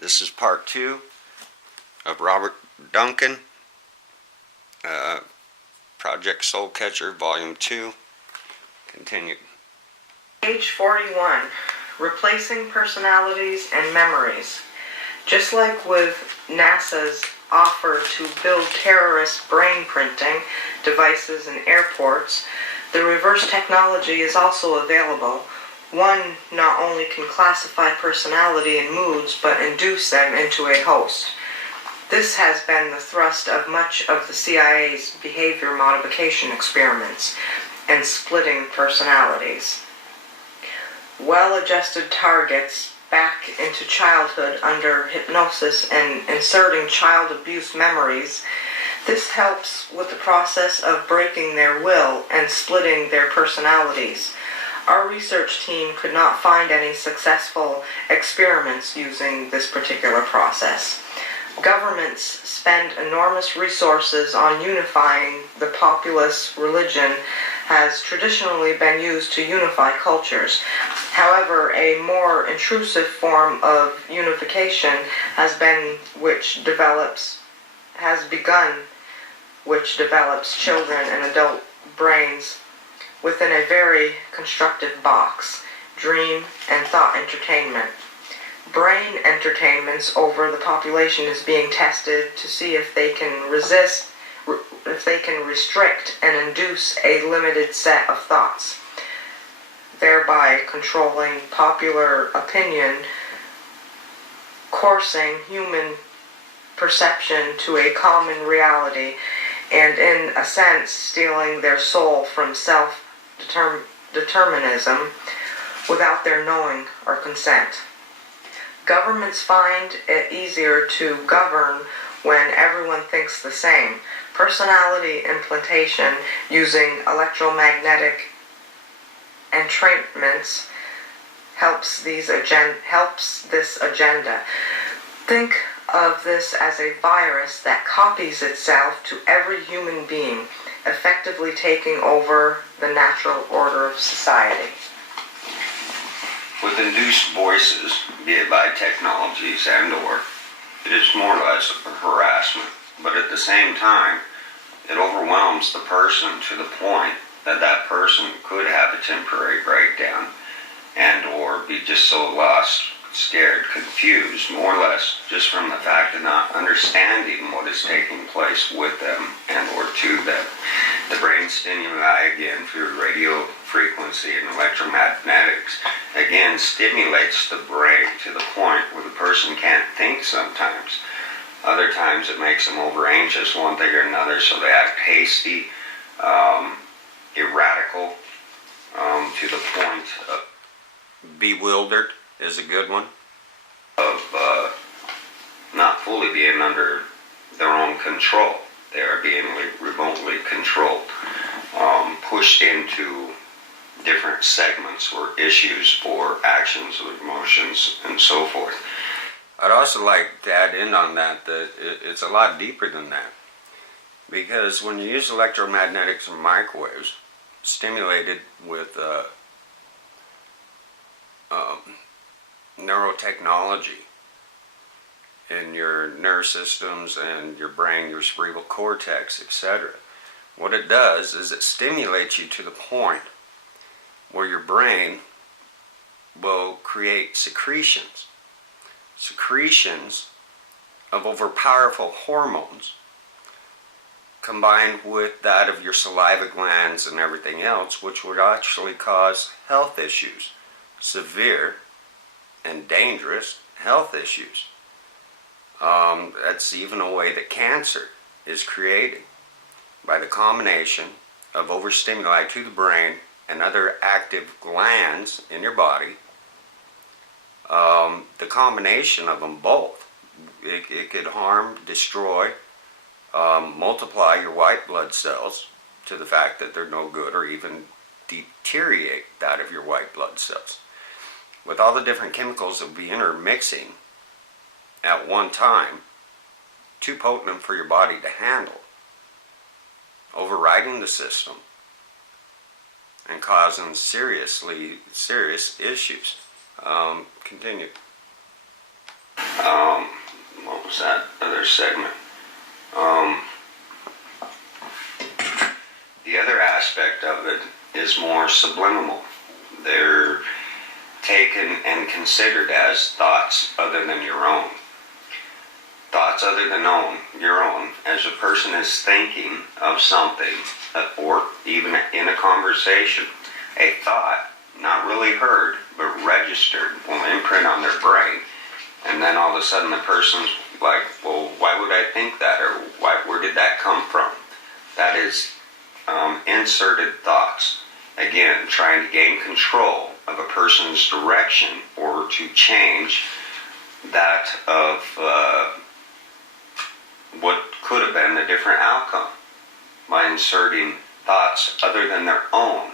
This is part 2 of Robert Duncan, Project Soul Catcher, Volume 2. Continue. Page 41. Replacing personalities and memories. Just like with NASA's offer to build terrorist brain printing devices in airports, the reverse technology is also available. One not only can classify personality and moods, but induce them into a host. This has been the thrust of much of the c.i.a.'s behavior modification experiments and splitting personalities. Well-adjusted targets back into childhood under hypnosis and inserting child abuse memories. This helps with the process of breaking their will and splitting their personalities. Our research team could not find any successful experiments using this particular process. Governments spend enormous resources on unifying the populace. Religion has traditionally been used to unify cultures. However, a more intrusive form of unification has begun, which develops children and adult brains within a very constructive box: dream and thought entertainment. Brain entertainments over the population is being tested to see if they can restrict and induce a limited set of thoughts, thereby controlling popular opinion, coursing human perception to a common reality, and in a sense stealing their soul from self-determinism without their knowing or consent. Governments find it easier to govern when everyone thinks the same. Personality implantation using electromagnetic entrapments helps this agenda. Think of this as a virus that copies itself to every human being, effectively taking over the natural order of society. With induced voices, be it by technologies and/or, it is more or less a harassment, but at the same time, it overwhelms the person to the point that that person could have a temporary breakdown and/or be just so lost, scared, confused, more or less just from the fact of not understanding what is taking place with them and/or to them. The brain stimuli, again, through radio frequency and electromagnetics, again, stimulates the brain to the point where the person can't think sometimes. Other times it makes them over-anxious, one thing or another, so they act hasty, erratical, to the point of bewildered is a good one, of not fully being under their own control. They are being remotely controlled, pushed into different segments or issues or actions or emotions and so forth. I'd also like to add in on that it's a lot deeper than that, because when you use electromagnetics and microwaves stimulated with neurotechnology in your nerve systems and your brain, your cerebral cortex, etc., what it does is it stimulates you to the point where your brain will create secretions of overpowerful hormones combined with that of your saliva glands and everything else, which would actually cause health issues, severe and dangerous health issues. That's even a way that cancer is created, by the combination of overstimuli to the brain and other active glands in your body. The combination of them both, it could harm, destroy, multiply your white blood cells to the fact that they're no good, or even deteriorate that of your white blood cells. With all the different chemicals that will be intermixing at one time, too potent for your body to handle, overriding the system and causing serious issues. Continue. was that other segment? The other aspect of it is more subliminal. They're taken and considered as thoughts other than your own. Thoughts other than your own. As a person is thinking of something, or even in a conversation, a thought, not really heard, but registered, will imprint on their brain. And then all of a sudden the person's like, well, why would I think that? Or where did that come from? That is inserted thoughts. Again, trying to gain control of a person's direction or to change that of what could have been a different outcome by inserting thoughts other than their own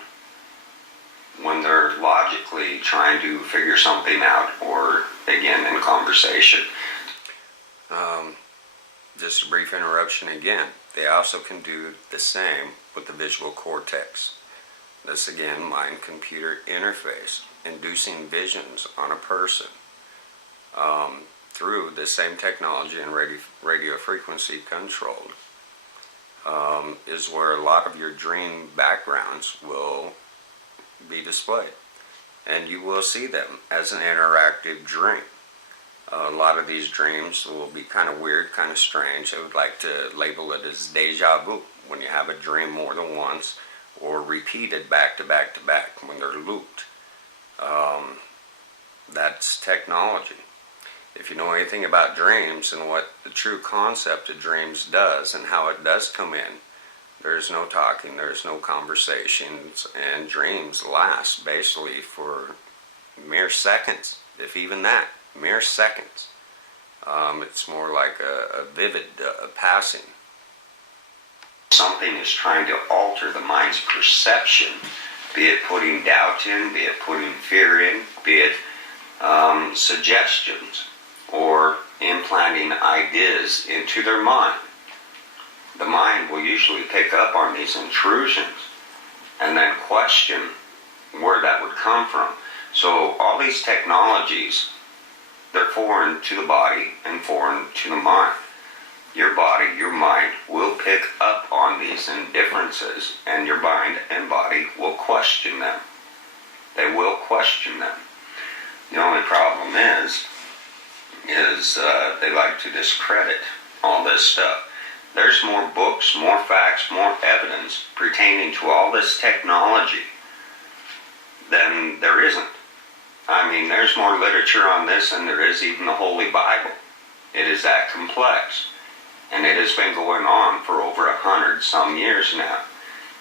when they're logically trying to figure something out, or again in conversation. Just a brief interruption again. They also can do the same with the visual cortex. This again, mind-computer interface, inducing visions on a person through the same technology and radio frequency controlled, is where a lot of your dream backgrounds will be displayed, and you will see them as an interactive dream. A lot of these dreams will be kind of weird, kind of strange. I would like to label it as deja vu, when you have a dream more than once, or repeated back to back to back when they're looped. That's technology. If you know anything about dreams and what the true concept of dreams does and how it does come in, there's no talking, there's no conversations, and dreams last basically for mere seconds, if even that, mere seconds. It's more like a vivid passing. Something is trying to alter the mind's perception, be it putting doubt in, be it putting fear in, be it suggestions, or implanting ideas into their mind. The mind will usually pick up on these intrusions and then question where that would come from. So all these technologies, they're foreign to the body and foreign to the mind. Your body, your mind will pick up on these indifferences, and your mind and body will question them. They will question them. The only problem is they like to discredit all this stuff. There's more books, more facts, more evidence pertaining to all this technology than there isn't. I mean, there's more literature on this than there is even the Holy Bible. It is that complex. And it has been going on for over 100 some years now,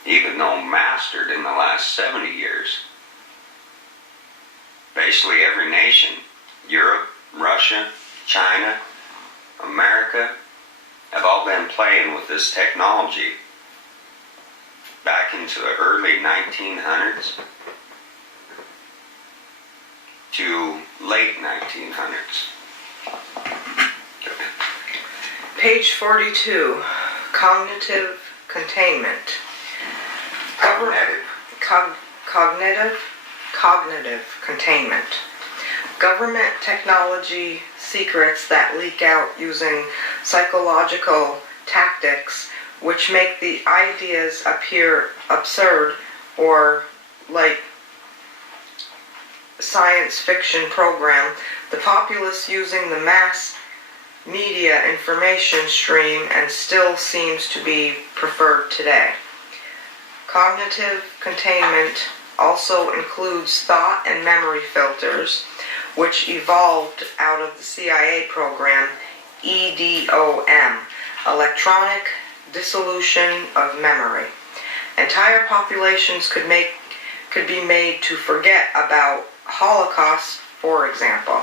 even though mastered in the last 70 years. Basically every nation, Europe, Russia, China, America, have all been playing with this technology back into the early 1900s to late 1900s. Page 42, cognitive containment. Cognitive containment. Government technology secrets that leak out using psychological tactics which make the ideas appear absurd or like science fiction program. The populace using the mass media information stream and still seems to be preferred today. Cognitive containment also includes thought and memory filters, which evolved out of the CIA program EDOM, Electronic Dissolution of Memory. Entire populations could be made to forget about Holocaust, for example.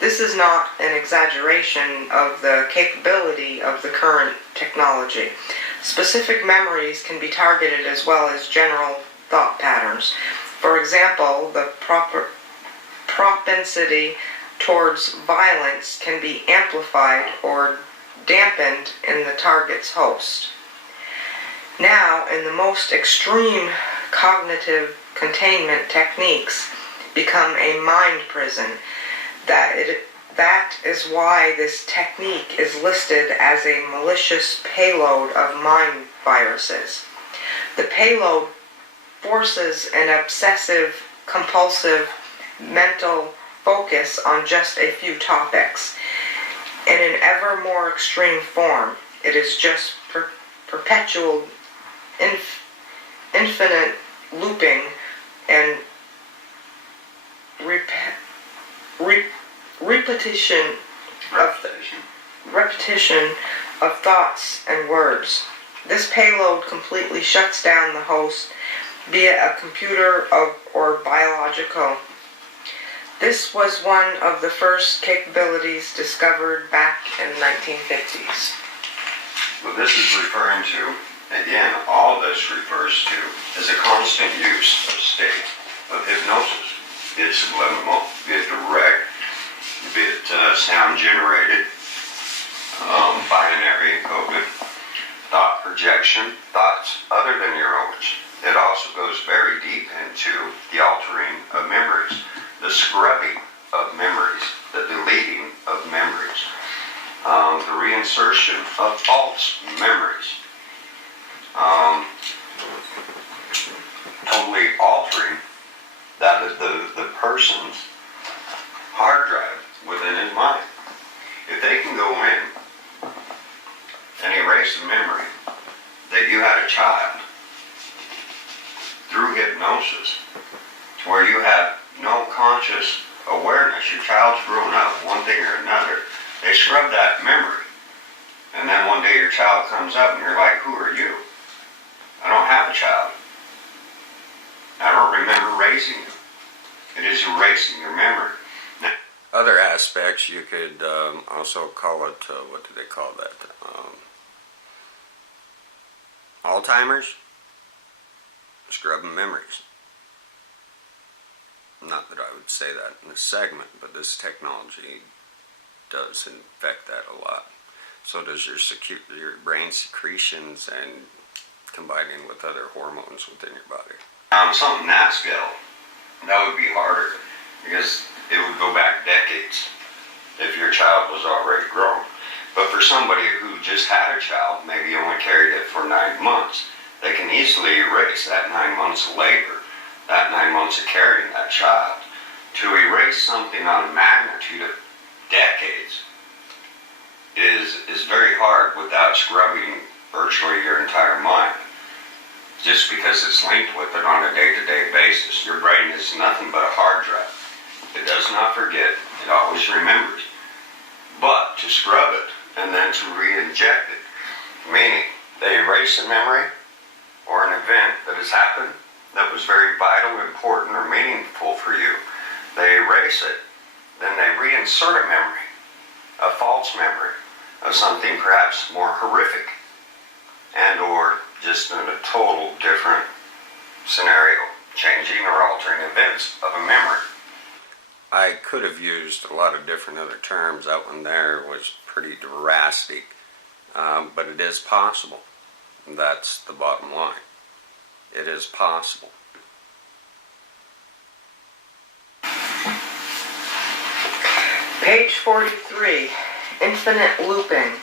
This is not an exaggeration of the capability of the current technology. Specific memories can be targeted as well as general thought patterns. For example, the propensity towards violence can be amplified or dampened in the target's host. Now, in the most extreme cognitive containment techniques become a mind prison that That is why this technique is listed as a malicious payload of mind viruses. The payload forces an obsessive, compulsive mental focus on just a few topics. In an ever more extreme form, it is just perpetual, infinite looping and repetition of thoughts and words. This payload completely shuts down the host, be it a computer or biological. This was one of the first capabilities discovered back in the 1950s. What this is referring to, again, all this refers to is a constant use of state of hypnosis. Be it subliminal, be it direct, be it sound generated, binary, coded, thought projection, thoughts other than your own. It also goes very deep into the altering of memories, the scrubbing of memories, the deleting of memories, the reinsertion of false memories, totally altering that of the person's hard drive within his mind. If they can go in and erase a memory that you had a child through hypnosis, to where you have no conscious awareness, your child's grown up, one thing or another, they scrub that memory. And then one day your child comes up and you're like, who are you? I don't have a child. I don't remember raising you. It is erasing your memory. Now, other aspects, you could also call it, what do they call that? Alzheimer's, scrubbing memories. Not that I would say that in this segment, but this technology does infect that a lot. So does your brain secretions and combining with other hormones within your body. Something that scale, that would be harder because it would go back decades if your child was already grown. But for somebody who just had a child, maybe only carried it for 9 months, they can easily erase that 9 months of labor, that 9 months of carrying that child. To erase something on a magnitude of decades is very hard without scrubbing virtually your entire mind. Just because it's linked with it on a day-to-day basis. Your brain is nothing but a hard drive. It does not forget, it always remembers. But to scrub it and then to re-inject it, meaning they erase a memory or an event that has happened that was very vital, important, or meaningful for you. They erase it, then they reinsert a memory, a false memory of something perhaps more horrific and or just in a total different scenario, changing or altering events of a memory. I could have used a lot of different other terms. That one there was pretty drastic, but it is possible. That's the bottom line. It is possible. Page 43, infinite looping.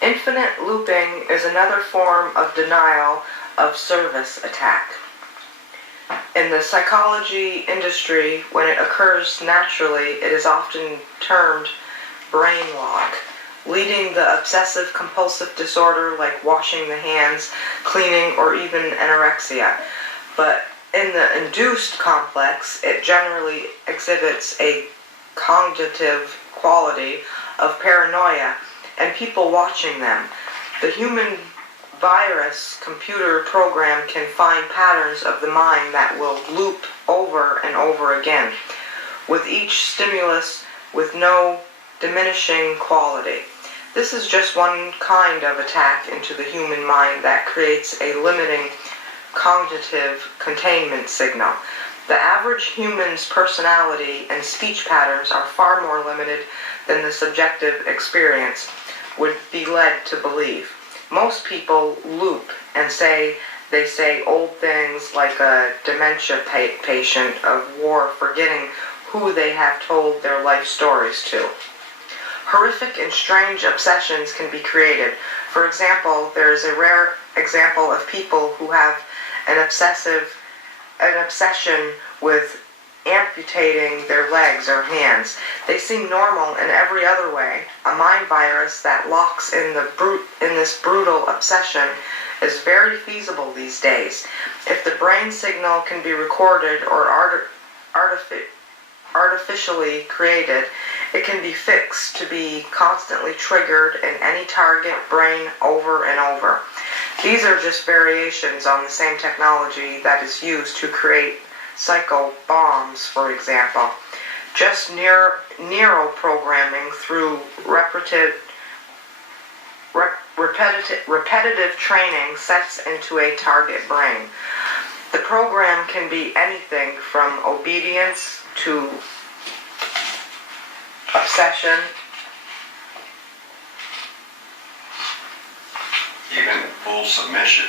Infinite looping is another form of denial of service attack. In the psychology industry, when it occurs naturally, it is often termed brain lock, leading the obsessive-compulsive disorder like washing the hands, cleaning, or even anorexia. But in the induced complex, it generally exhibits a cognitive quality of paranoia and people watching them. The human virus computer program can find patterns of the mind that will loop over and over again, with each stimulus with no diminishing quality. This is just one kind of attack into the human mind that creates a limiting cognitive containment signal. The average human's personality and speech patterns are far more limited than the subjective experience would be led to believe. Most people loop and they say old things like a dementia patient of war forgetting who they have told their life stories to. Horrific and strange obsessions can be created. For example, there is a rare example of people who have an obsession with amputating their legs or hands. They seem normal in every other way. A mind virus that locks in this brutal obsession is very feasible these days. If the brain signal can be recorded or artificially created, it can be fixed to be constantly triggered in any target brain over and over. These are just variations on the same technology that is used to create psycho bombs, for example. Just neuro programming through repetitive training sets into a target brain. The program can be anything from obedience to obsession, even full submission.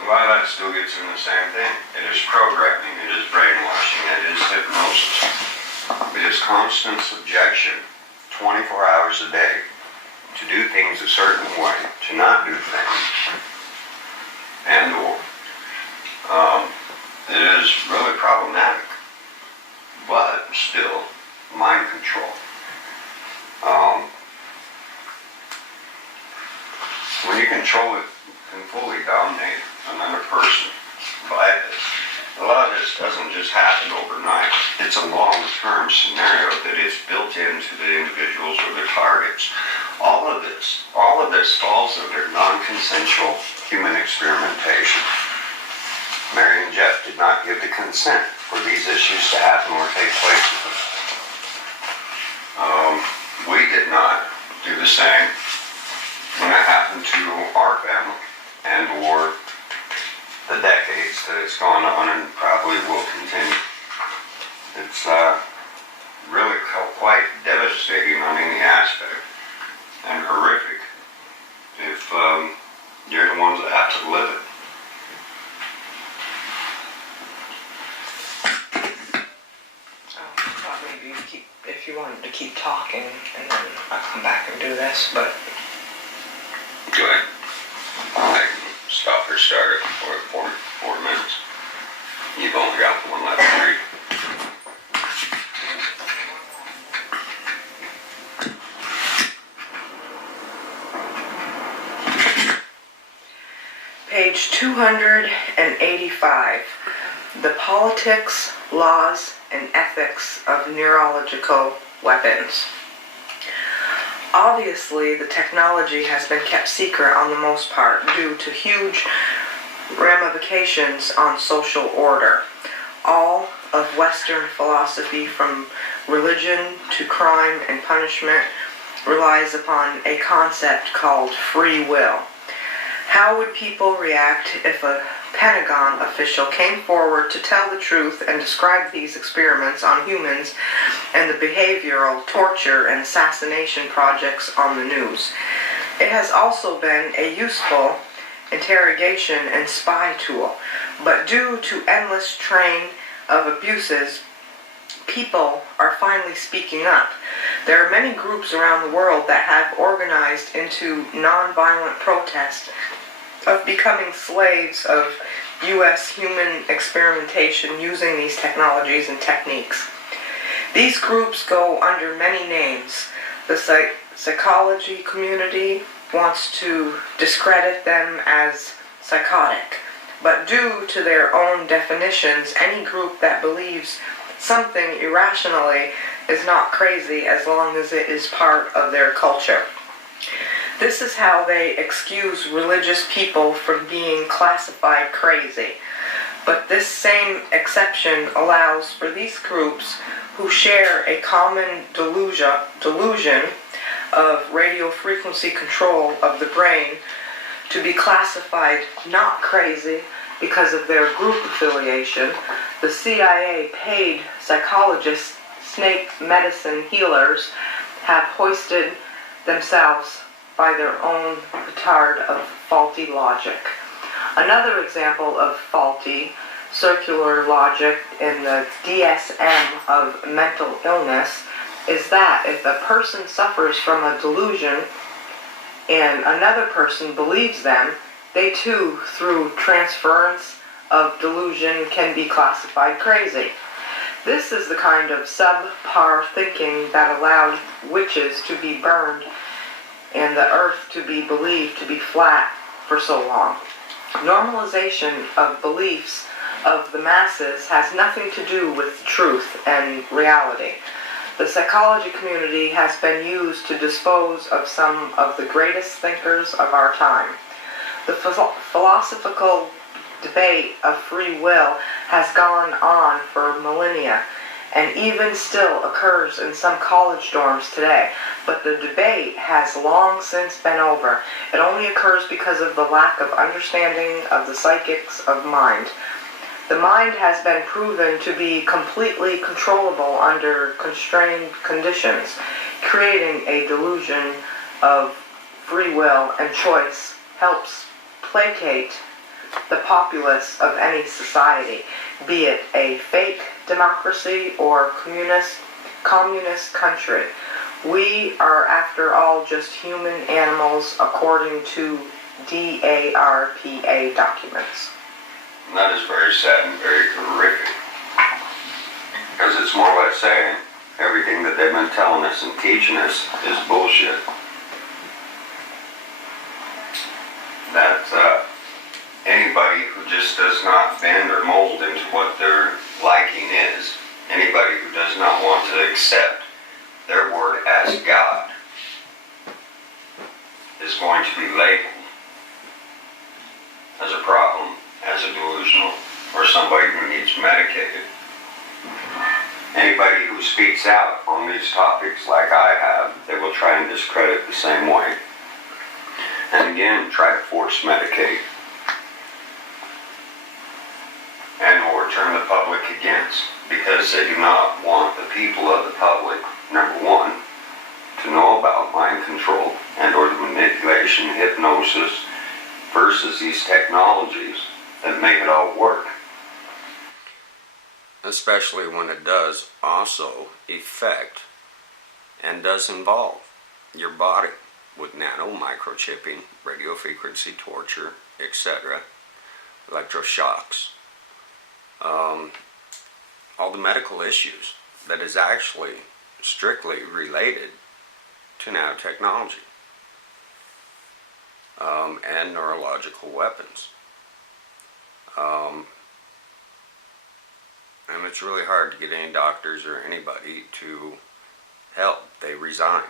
A lot of that still gets in the same thing. It is programming, it is brainwashing, it is hypnosis. It is constant subjection, 24 hours a day, to do things a certain way, to not do things, and or. It is really problematic, but still mind control. When you control it and fully dominate another person by this, a lot of this doesn't just happen overnight. It's a long-term scenario that is built into the individuals or their targets. All of this falls under non-consensual human experimentation. Mary and Jeff did not give the consent for these issues to happen or take place with us. We did not do the same when it happened to our family and or the decades that it's gone on and probably will continue. It's really quite devastating on any aspect and horrific if you're the ones that have to live it. If you wanted to keep talking, and then I'll come back and do this, but... Go ahead. I can stop or start it for 4 minutes. You've only got one left to read. Page 285. The politics, laws, and ethics of neurological weapons. Obviously, the technology has been kept secret on the most part due to huge ramifications on social order. All of Western philosophy, from religion to crime and punishment, relies upon a concept called free will. How would people react if a Pentagon official came forward to tell the truth and describe these experiments on humans and the behavioral torture and assassination projects on the news? It has also been a useful interrogation and spy tool, but due to endless train of abuses, people are finally speaking up. There are many groups around the world that have organized into nonviolent protest of becoming slaves of U.S. human experimentation using these technologies and techniques. These groups go under many names. The psychology community wants to discredit them as psychotic, but due to their own definitions, any group that believes something irrationally is not crazy as long as it is part of their culture. This is how they excuse religious people from being classified crazy. But this same exception allows for these groups who share a common delusion of radio frequency control of the brain to be classified not crazy because of their group affiliation. The c.i.a. paid psychologists, snake medicine healers, have hoisted themselves by their own petard of faulty logic. Another example of faulty circular logic in the DSM of mental illness is that if a person suffers from a delusion and another person believes them, they too, through transference of delusion, can be classified crazy. This is the kind of subpar thinking that allowed witches to be burned and the earth to be believed to be flat for so long. Normalization of beliefs of the masses has nothing to do with truth and reality. The psychology community has been used to dispose of some of the greatest thinkers of our time. The philosophical debate of free will has gone on for millennia and even still occurs in some college dorms today. But the debate has long since been over. It only occurs because of the lack of understanding of the psychics of mind. The mind has been proven to be completely controllable under constrained conditions. Creating a delusion of free will and choice helps placate the populace of any society, be it a fake democracy or communist country. We are, after all, just human animals according to DARPA documents. And that is very sad and very horrific. Because it's more like saying everything that they've been telling us and teaching us is bullshit. That anybody who just does not bend or mold into what their liking is, anybody who does not want to accept their word as God, is going to be labeled as a problem, as a delusional, or somebody who needs medicated. Anybody who speaks out on these topics like I have, they will try and discredit the same way. And again, try to force medicate. And or turn the public against, because they do not want the people of the public, number one, to know about mind control and or the manipulation, hypnosis, versus these technologies that make it all work. Especially when it does also affect and does involve your body with nano microchipping, radio frequency torture, etc., electroshocks, all the medical issues that is actually strictly related to nanotechnology, and neurological weapons. And it's really hard to get any doctors or anybody to help. They resign.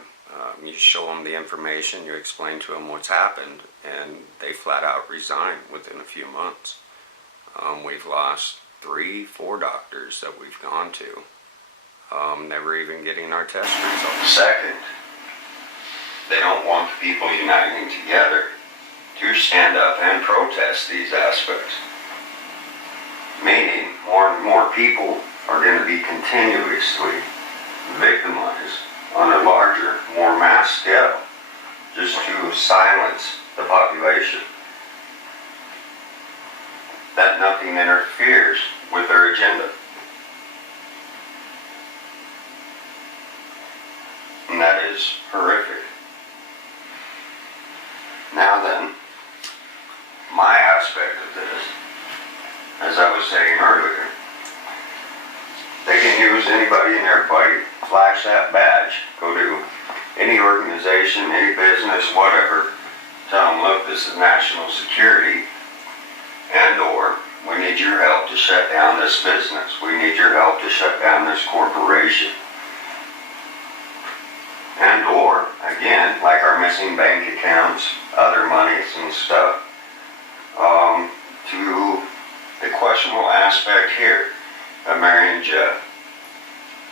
You show them the information, you explain to them what's happened, and they flat out resign within a few months. We've lost 3-4 doctors that we've gone to, never even getting our test results. Second, they don't want the people uniting together to stand up and protest these aspects. Meaning, more and more people are going to be continuously victimized on a larger, more mass scale, just to silence the population. That nothing interferes with their agenda. And that is horrific. Now then, my aspect of this, as I was saying earlier, they can use anybody and everybody, flash that badge, go to any organization, any business, whatever, tell them, look, this is national security, and or we need your help to shut down this business. We need your help to shut down this corporation. And or, again, like our missing bank accounts, other monies and stuff, to the questionable aspect here of Mary and Jeff,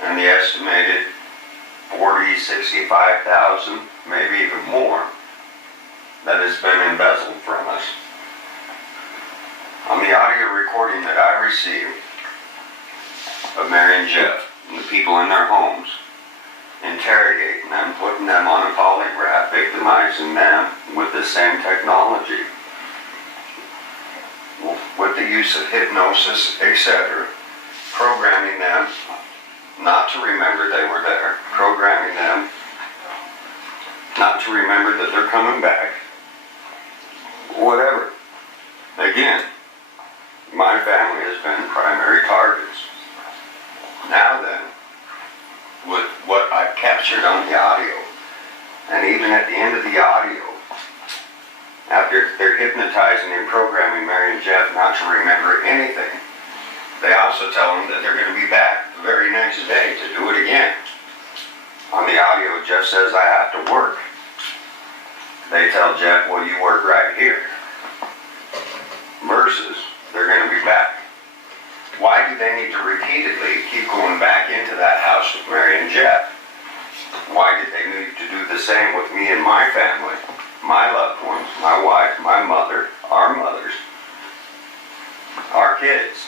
and the estimated 65,000, maybe even more, that has been embezzled from us. On the audio recording that I received of Mary and Jeff and the people in their homes, interrogating them, putting them on a polygraph, victimizing them with the same technology, with the use of hypnosis, etc., programming them not to remember they were there, programming them not to remember that they're coming back, whatever. Again, my family has been primary targets. Now then, with what I've captured on the audio, and even at the end of the audio, after they're hypnotizing and programming Mary and Jeff not to remember anything, they also tell them that they're going to be back the very next day to do it again. On the audio, Jeff says, I have to work. They tell Jeff, well, you work right here. Versus, they're going to be back. Why do they need to repeatedly keep going back into that house with Mary and Jeff? Why did they need to do the same with me and my family, my loved ones, my wife, my mother, our mothers, our kids?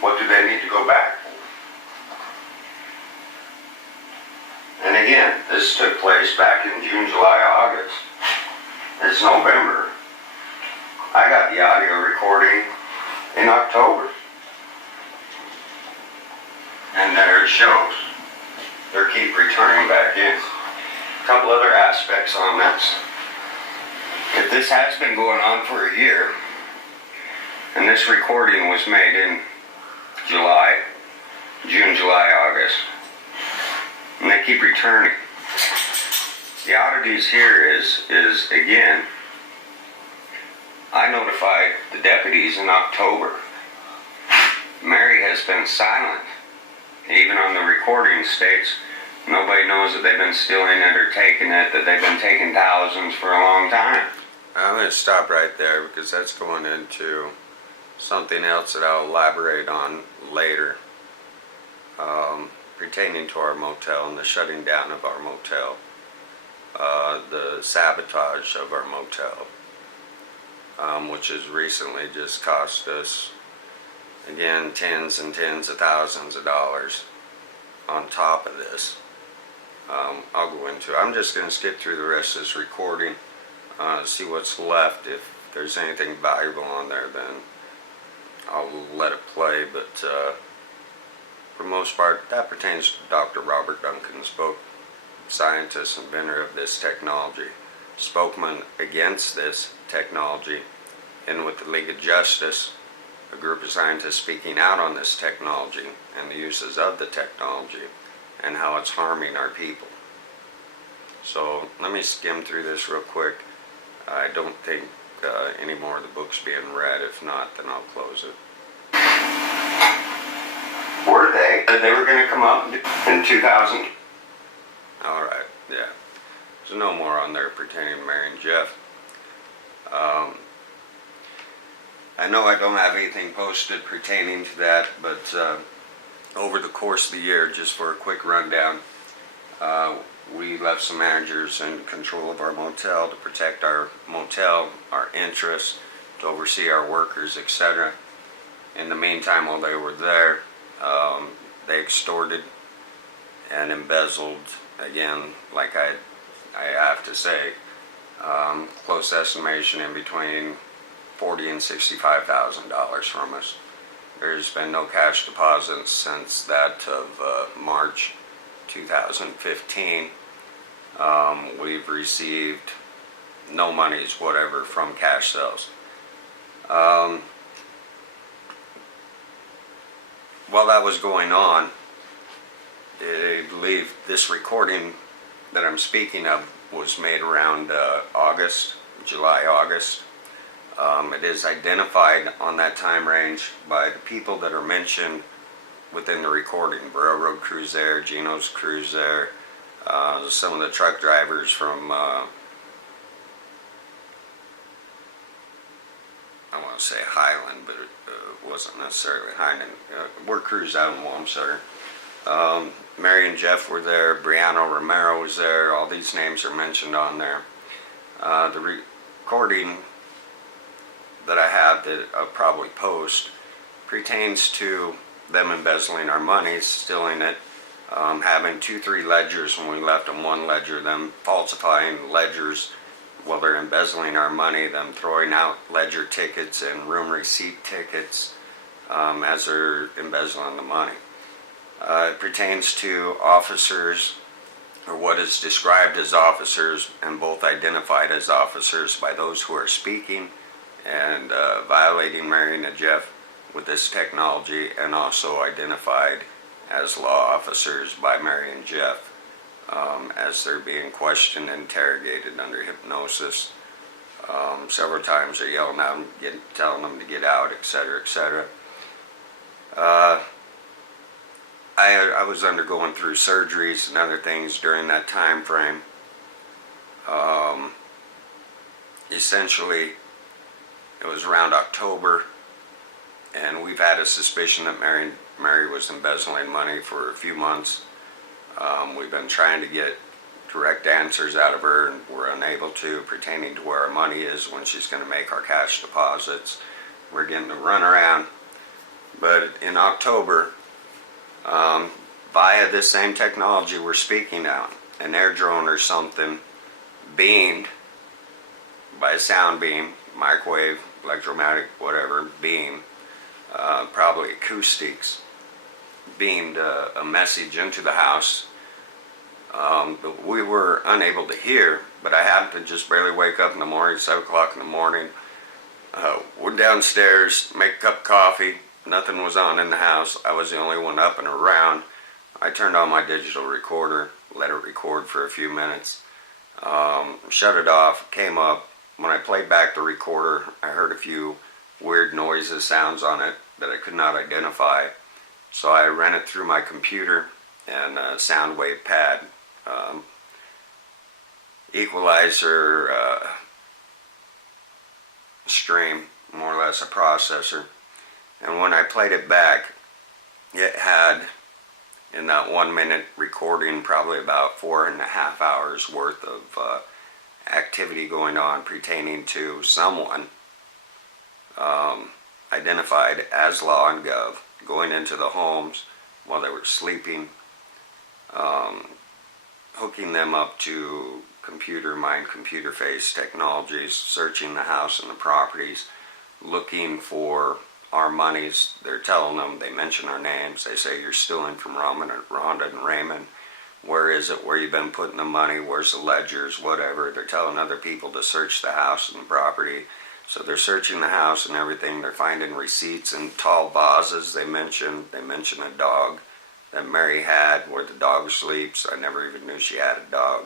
What do they need to go back for? And again, this took place back in June, July, August. It's November. I got the audio recording in October. And there it shows. They keep returning back in. A couple other aspects on this. If this has been going on for a year, and this recording was made in June, July, August, and they keep returning. The oddities here is again, I notified the deputies in October. Mary has been silent. Even on the recording states, nobody knows that they've been stealing it or taking it, that they've been taking thousands for a long time. I'm going to stop right there because that's going into something else that I'll elaborate on later, pertaining to our motel and the shutting down of our motel, the sabotage of our motel, which has recently just cost us, again, tens and tens of thousands of dollars on top of this. I'll go into it. I'm just going to skip through the rest of this recording, see what's left. If there's anything valuable on there, then I'll let it play, but for the most part, that pertains to Dr. Robert Duncan's book, scientist, inventor of this technology, spokesman against this technology, and with the League of Justice, a group of scientists speaking out on this technology and the uses of the technology and how it's harming our people. So let me skim through this real quick. I don't think any more of the book's being read. If not, then I'll close it. Were they? They were going to come up in 2000. Alright, yeah. There's no more on there pertaining to Mary and Jeff. I know I don't have anything posted pertaining to that, but over the course of the year, just for a quick rundown, we left some managers in control of our motel to protect our motel, our interests, to oversee our workers, etc. In the meantime, while they were there, they extorted and embezzled, again, like I have to say, close estimation in between $40,000 and $65,000 from us. There's been no cash deposits since that of March 2015. We've received no monies whatever from cash sales. While that was going on, I believe this recording that I'm speaking of was made around July, August. It is identified on that time range by the people that are mentioned within the recording. Railroad crews there, Gino's crews there, some of the truck drivers from, I want to say Highland, but it wasn't necessarily Highland. We're crews out in Wamsutter. Mary and Jeff were there, Brianna Romero was there, all these names are mentioned on there. The recording that I have that I'll probably post pertains to them embezzling our money, stealing it, having 2-3 ledgers when we left them one ledger, them falsifying ledgers while they're embezzling our money, them throwing out ledger tickets and room receipt tickets as they're embezzling the money. It pertains to officers, or what is described as officers, and both identified as officers by those who are speaking and violating Mary and Jeff with this technology, and also identified as law officers by Mary and Jeff as they're being questioned and interrogated under hypnosis. Several times they're yelling at them, telling them to get out, etc., etc. I was undergoing through surgeries and other things during that time frame. Essentially, it was around October, and we've had a suspicion that Mary was embezzling money for a few months. We've been trying to get direct answers out of her, and we're unable to, pertaining to where our money is, when she's going to make our cash deposits. We're getting the runaround. But in October, via this same technology we're speaking out, an air drone or something beamed by a sound beam, microwave, electromagnetic, whatever, beam, probably acoustics, beamed a message into the house that we were unable to hear, but I happened to just barely wake up in the morning, 7 o'clock in the morning. We're downstairs, make a cup of coffee. Nothing was on in the house. I was the only one up and around. I turned on my digital recorder, let it record for a few minutes, shut it off, came up. When I played back the recorder, I heard a few weird noises, sounds on it that I could not identify. So I ran it through my computer and a sound wave pad, equalizer, stream, more or less a processor. And when I played it back, it had, in that 1 minute recording, probably about 4.5 hours worth of activity going on pertaining to someone identified as Law and Gov, going into the homes while they were sleeping, hooking them up to computer-face technologies, searching the house and the properties, looking for our monies. They're telling them, they mention our names, they say, you're stealing from Rhonda and Raymond. Where is it? Where you been putting the money? Where's the ledgers? Whatever. They're telling other people to search the house and the property. So they're searching the house and everything. They're finding receipts in tall vases. They mention a dog that Mary had where the dog sleeps. I never even knew she had a dog.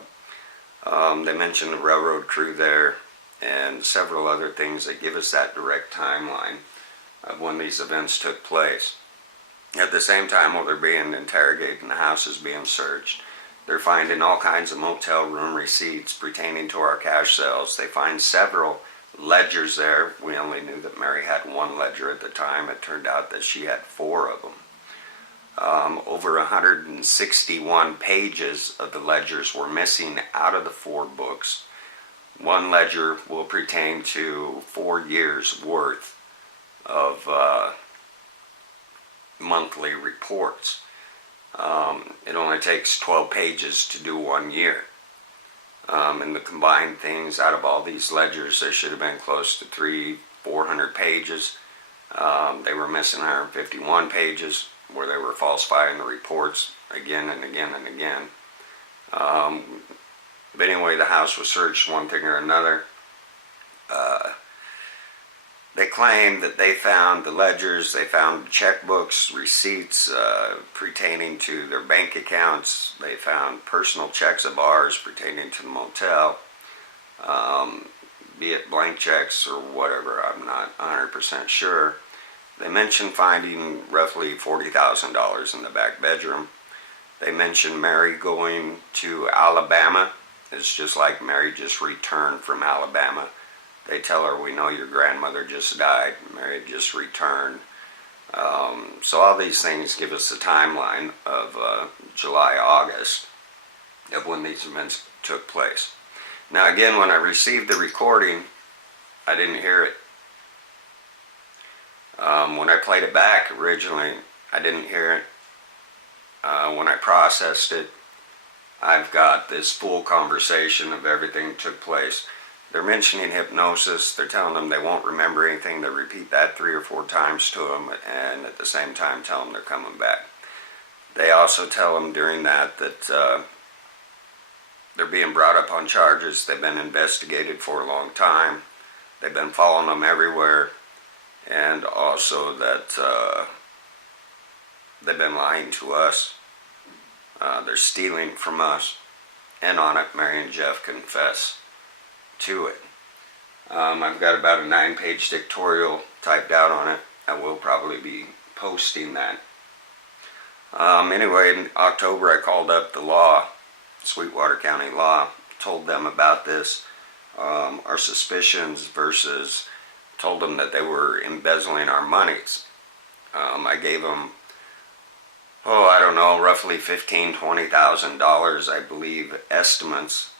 They mention the railroad crew there and several other things that give us that direct timeline of when these events took place. At the same time, while they're being interrogated and the house is being searched, they're finding all kinds of motel room receipts pertaining to our cash sales. They find several ledgers there. We only knew that Mary had one ledger at the time. It turned out that she had 4 of them. Over 161 pages of the ledgers were missing out of the 4 books. One ledger will pertain to 4 years worth of monthly reports. It only takes 12 pages to do 1 year. And the combined things out of all these ledgers, there should have been close to 300-400 pages. They were missing 151 pages where they were falsifying the reports again and again and again. But anyway, the house was searched one thing or another. They claimed that they found the ledgers, they found checkbooks, receipts pertaining to their bank accounts. They found personal checks of ours pertaining to the motel, be it blank checks or whatever, I'm not 100% sure. They mentioned finding roughly $40,000 in the back bedroom. They mentioned Mary going to Alabama. It's just like Mary just returned from Alabama. They tell her, we know your grandmother just died. Mary just returned. So all these things give us the timeline of July, August of when these events took place. Now again, when I received the recording, I didn't hear it. When I played it back originally, I didn't hear it. When I processed it, I've got this full conversation of everything that took place. they're mentioning hypnosis. They're telling them they won't remember anything. They repeat that 3 or 4 times to them, and at the same time tell them they're coming back. They also tell them during that they're being brought up on charges. They've been investigated for a long time. They've been following them everywhere, and also that they've been lying to us. They're stealing from us. And on it, Mary and Jeff confess to it. I've got about a 9-page dictatorial typed out on it. I will probably be posting that. Anyway, in October I called up the law, Sweetwater County law, told them about this, our suspicions, versus told them that they were embezzling our monies. I gave them, I don't know, roughly $15,000, $20,000, I believe, estimates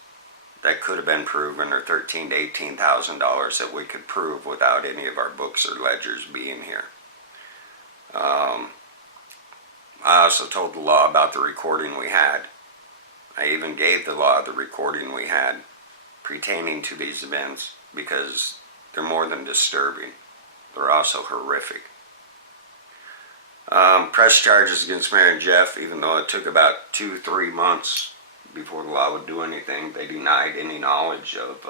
that could have been proven, or $13,000 to $18,000 that we could prove without any of our books or ledgers being here. I also told the law about the recording we had. I even gave the law the recording we had pertaining to these events, because they're more than disturbing. They're also horrific. Press charges against Mary and Jeff, even though it took about 2-3 months before the law would do anything. They denied any knowledge of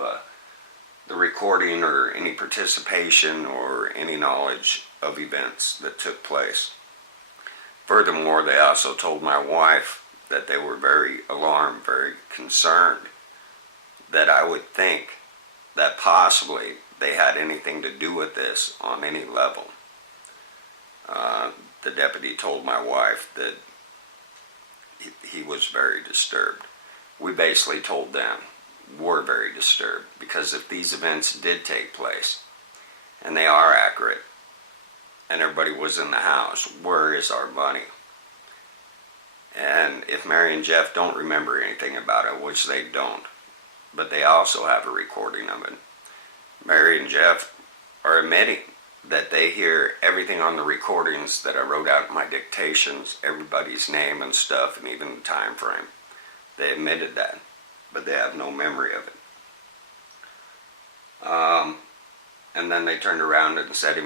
the recording or any participation or any knowledge of events that took place. Furthermore, they also told my wife that they were very alarmed, very concerned, that I would think that possibly they had anything to do with this on any level. The deputy told my wife that he was very disturbed. We basically told them we're very disturbed, because if these events did take place, and they are accurate, and everybody was in the house, where is our money? And if Mary and Jeff don't remember anything about it, which they don't, but they also have a recording of it, Mary and Jeff are admitting that they hear everything on the recordings that I wrote out in my dictations, everybody's name and stuff, and even the time frame. They admitted that, but they have no memory of it. And then they turned around and said